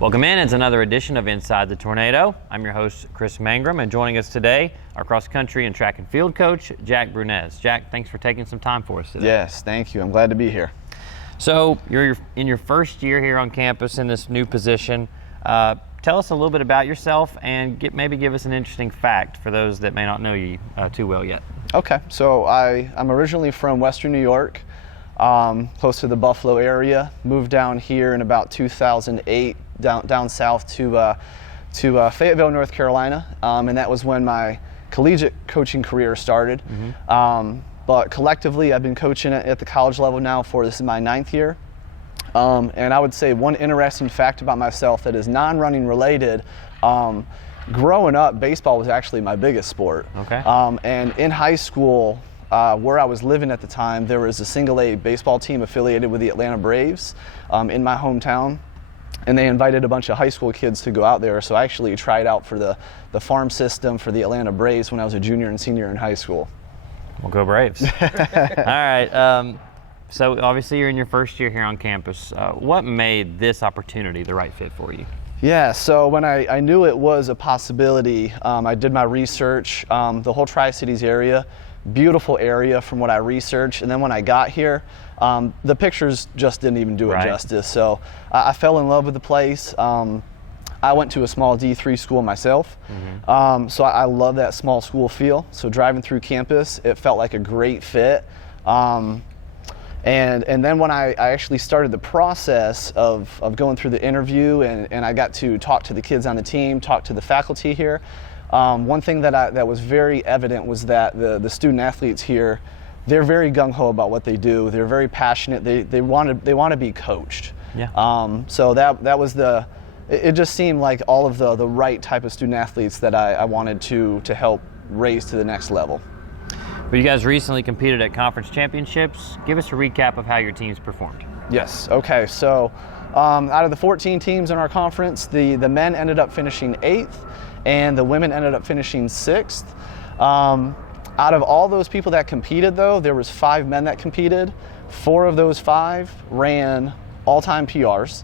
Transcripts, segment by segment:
Welcome in. It's another edition of Inside the Tornado. I'm your host, Chris Mangrum, and joining us today, our cross-country and track and field coach, Jack Brunecz. Jack, thanks for taking some time for us today. Yes, thank you. I'm glad to be here. So you're in your first year here on campus in this new position. Tell us a little bit about yourself and maybe give us an interesting fact for those that may not know you too well yet. Okay, so I'm originally from Western New York, close to the Buffalo area. Moved down here in about 2008, down south to Fayetteville, North Carolina, and that was when my collegiate coaching career started. But collectively, I've been coaching at the college level now this is my 9th year. And I would say one interesting fact about myself that is non-running related, growing up, baseball was actually my biggest sport. Okay. And in high school, where I was living at the time, there was a single-A baseball team affiliated with the Atlanta Braves in my hometown. And they invited a bunch of high school kids to go out there. So I actually tried out for the farm system for the Atlanta Braves when I was a junior and senior in high school. Well, go Braves. All right. So obviously you're in your first year here on campus. What made this opportunity the right fit for you? Yeah, so when I knew it was a possibility, I did my research. The whole Tri-Cities area, beautiful area from what I researched. And then when I got here, the pictures just didn't even do it justice. So I fell in love with the place. I went to a small D3 school myself, so I love that small school feel. So driving through campus, it felt like a great fit. And then when I actually started the process of going through the interview and I got to talk to the kids on the team, talk to the faculty here, one thing that was very evident was that the student athletes here, they're very gung-ho about what they do. They're very passionate. They want to be coached. Yeah. So that was it just seemed like all of the right type of student athletes that I wanted to help raise to the next level. But you guys recently competed at conference championships. Give us a recap of how your teams performed. Yes. Okay. So out of the 14 teams in our conference, the men ended up finishing 8th and the women ended up finishing 6th. Out of all those people that competed, though, there was 5 men that competed. 4 of those 5 ran all-time PRs.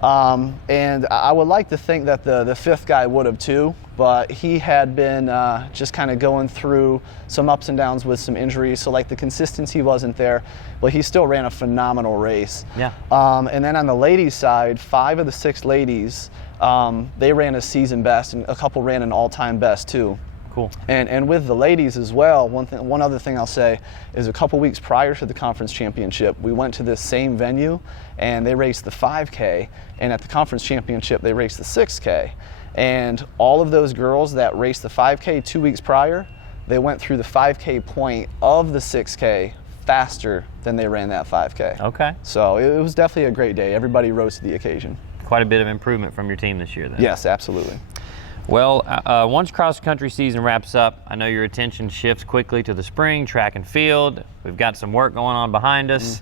And I would like to think that the 5th guy would have too, but he had been just kind of going through some ups and downs with some injuries, so like the consistency wasn't there, but he still ran a phenomenal race. Yeah. And then on the ladies' side, 5 of the 6 ladies, they ran a season best, and a couple ran an all-time best too. Cool. And with the ladies as well, one other thing I'll say is a couple weeks prior to the conference championship, we went to this same venue and they raced the 5K, and at the conference championship they raced the 6K. And all of those girls that raced the 5K 2 weeks prior, they went through the 5K point of the 6K faster than they ran that 5K. Okay. So it was definitely a great day. Everybody rose to the occasion. Quite a bit of improvement from your team this year then. Yes, absolutely. Well, once cross-country season wraps up, I know your attention shifts quickly to the spring, track and field. We've got some work going on behind us.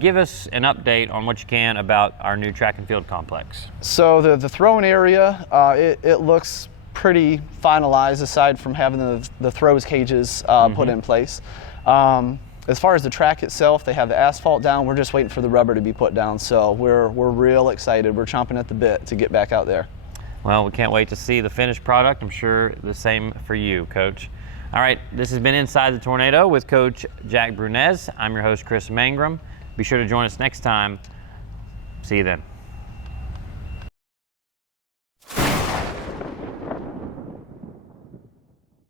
Give us an update on what you can about our new track and field complex. So the throwing area, it looks pretty finalized aside from having the throws cages put in place. As far as the track itself, they have the asphalt down. We're just waiting for the rubber to be put down. So we're real excited. We're chomping at the bit to get back out there. Well, we can't wait to see the finished product. I'm sure the same for you, Coach. All right, this has been Inside the Tornado with Coach Jack Brunecz. I'm your host, Chris Mangrum. Be sure to join us next time. See you then.